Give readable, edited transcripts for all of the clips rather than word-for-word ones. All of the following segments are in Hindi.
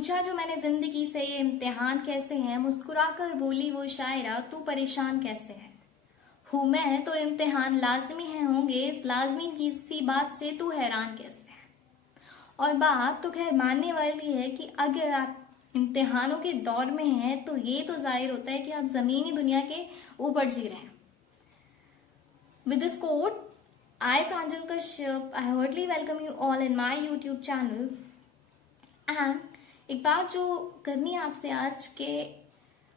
पूछा जो मैंने जिंदगी से ये इम्तिहान कैसे है, मुस्कुराकर बोली वो शायरा तू परेशान कैसे है। हूँ मैं तो इम्तिहान लाजमी है होंगे, इस लाजमी की सी बात से तू हैरान कैसे है। और बात तो खैर मानने वाली है कि अगर आप इम्तिहानों के दौर में हैं तो ये तो जाहिर होता है कि आप जमीनी दुनिया के ऊपर जी रहे हैं। With this quote, I, Pranjal Kashyap, I heartily welcome you all in my YouTube channel. And एक बात जो करनी है आपसे आज के,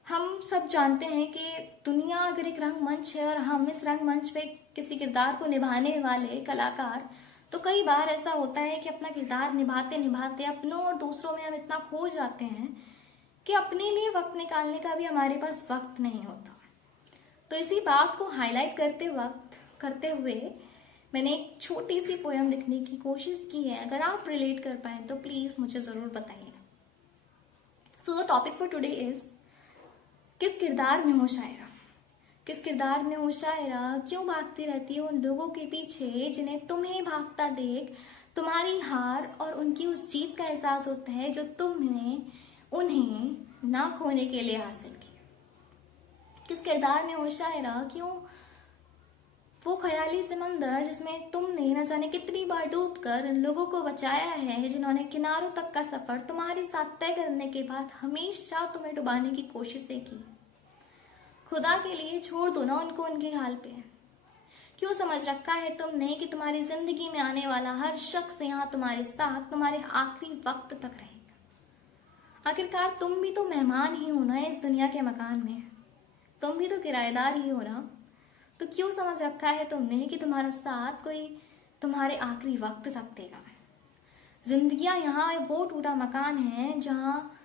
हम सब जानते हैं कि दुनिया अगर एक रंगमंच है और हम इस रंगमंच पे किसी किरदार को निभाने वाले कलाकार, तो कई बार ऐसा होता है कि अपना किरदार निभाते निभाते अपनों और दूसरों में हम इतना खो जाते हैं कि अपने लिए वक्त निकालने का भी हमारे पास वक्त नहीं होता। तो इसी बात को हाईलाइट करते हुए मैंने एक छोटी सी पोयम लिखने की कोशिश की है। अगर आप रिलेट कर पाए तो प्लीज मुझे जरूर बताइए। So the topic for today is किस किरदार में हो शायरा। किस किरदार में हो शायरा, क्यों भागती रहती हो उन लोगों के पीछे जिन्हें तुम्हें भागता देख तुम्हारी हार और उनकी उस जीत का एहसास होता है जो तुमने उन्हें ना खोने के लिए हासिल की। किस किरदार में हो शायरा, क्यों वो ख्याली समंदर जिसमें तुमने न जाने कितनी बार डूबकर उन लोगों को बचाया है जिन्होंने किनारों तक का सफर तुम्हारे साथ तय करने के बाद हमेशा तुम्हें डुबाने की कोशिशें की। खुदा के लिए छोड़ दो ना उनको उनके हाल पे। क्यों समझ रखा है तुमने कि तुम्हारी जिंदगी में आने वाला हर शख्स यहाँ तुम्हारे साथ तुम्हारे आखिरी वक्त तक रहेगा। आखिरकार तुम भी तो मेहमान ही हो ना इस दुनिया के मकान में, तुम भी तो किराएदार ही हो ना। तो क्यों समझ रखा है तुमने कि तुम्हारा साथ कोई तुम्हारे आखिरी वक्त तक देगा। जिंदगियां यहाँ वो टूटा मकान है जहाँ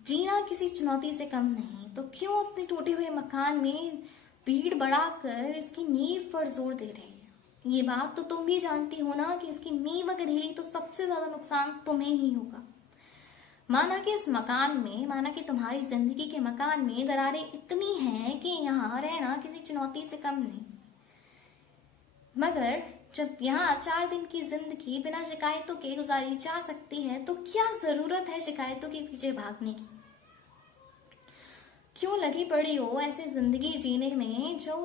जीना किसी चुनौती से कम नहीं। तो क्यों अपने टूटे हुए मकान में भीड़ बढ़ाकर इसकी नींव पर जोर दे रहे हैं। ये बात तो तुम भी जानती हो ना कि इसकी नींव अगर हिली तो सबसे ज्यादा नुकसान तुम्हें ही होगा। माना कि इस मकान में, माना कि तुम्हारी जिंदगी के मकान में दरारें इतनी हैं कि यहाँ रहना किसी चुनौती से कम नहीं। मगर जब यहाँ 4 दिन की जिंदगी बिना शिकायतों के गुजारी जा सकती है तो क्या जरूरत है शिकायतों के पीछे भागने की। क्यों लगी पड़ी हो ऐसे जिंदगी जीने में जो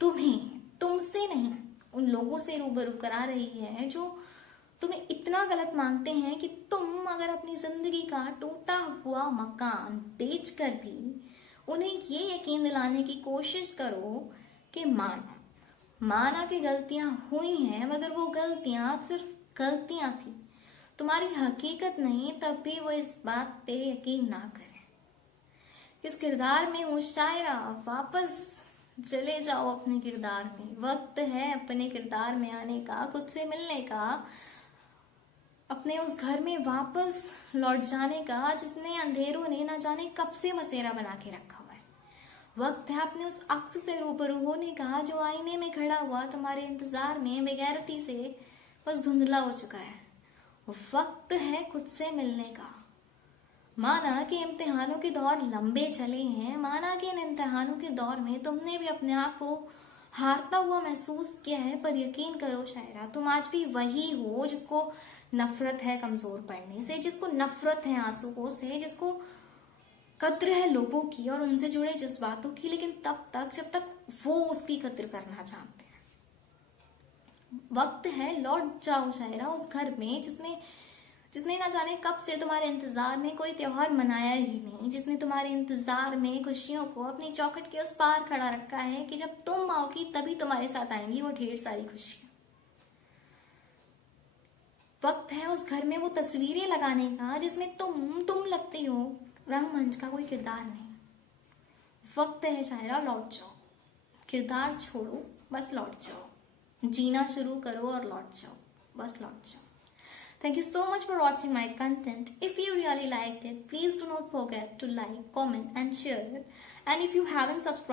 तुम्हें तुमसे नहीं उन लोगों से रूबरू करा रही है जो तुम्हें इतना गलत मानते हैं कि तुम अगर अपनी जिंदगी का टूटा हुआ मकान बेचकर भी उन्हें ये यकीन दिलाने की कोशिश करो कि माना कि गलतियां हुई हैं मगर वो गलतियां सिर्फ गलतियां थी, तुम्हारी हकीकत नहीं, तब भी वो इस बात पे यकीन ना करें। किस किरदार में हो शायरा, वापस चले जाओ अपने किरदार में। वक्त है अपने किरदार में आने का, खुद से मिलने का, अपने उस घर में वापस लौट जाने का जिसने अंधेरों ने ना जाने कब से बसेरा बना के रखा हुआ है। वक्त है अपने उस अक्स से रूबरू होने का जो आईने में खड़ा हुआ तुम्हारे इंतजार में बेगैरती से बस धुंधला हो चुका है। वक्त है खुद से मिलने का। माना कि इम्तिहानों के दौर लंबे चले हैं, माना कि इन इम्तिहानों के दौर में तुमने भी अपने आप को हारता हुआ महसूस किया है, पर यकीन करो शायरा तुम आज भी वही हो जिसको नफरत है कमजोर पड़ने से, जिसको नफरत है आंसुओं से, जिसको कद्र है लोगों की और उनसे जुड़े जज्बातों की, लेकिन तब तक जब तक वो उसकी कद्र करना जानते हैं। वक्त है लौट जाओ शायरा उस घर में जिसने ना जाने कब से तुम्हारे इंतजार में कोई त्योहार मनाया ही नहीं, जिसने तुम्हारे इंतजार में खुशियों को अपनी चौखट के उस पार खड़ा रखा है कि जब तुम आओगी तभी तुम्हारे साथ आएंगी वो ढेर सारी खुशियां। वक्त है उस घर में वो तस्वीरें लगाने का जिसमें तुम लगती हो रंगमंच का कोई किरदार नहीं। वक्त है शायरा लौट जाओ, किरदार छोड़ो बस लौट जाओ, जीना शुरू करो और लौट जाओ, बस लौट जाओ। Thank you so much for watching my content. If you really liked it, please do not forget to like, comment and share it. And if you haven't subscribed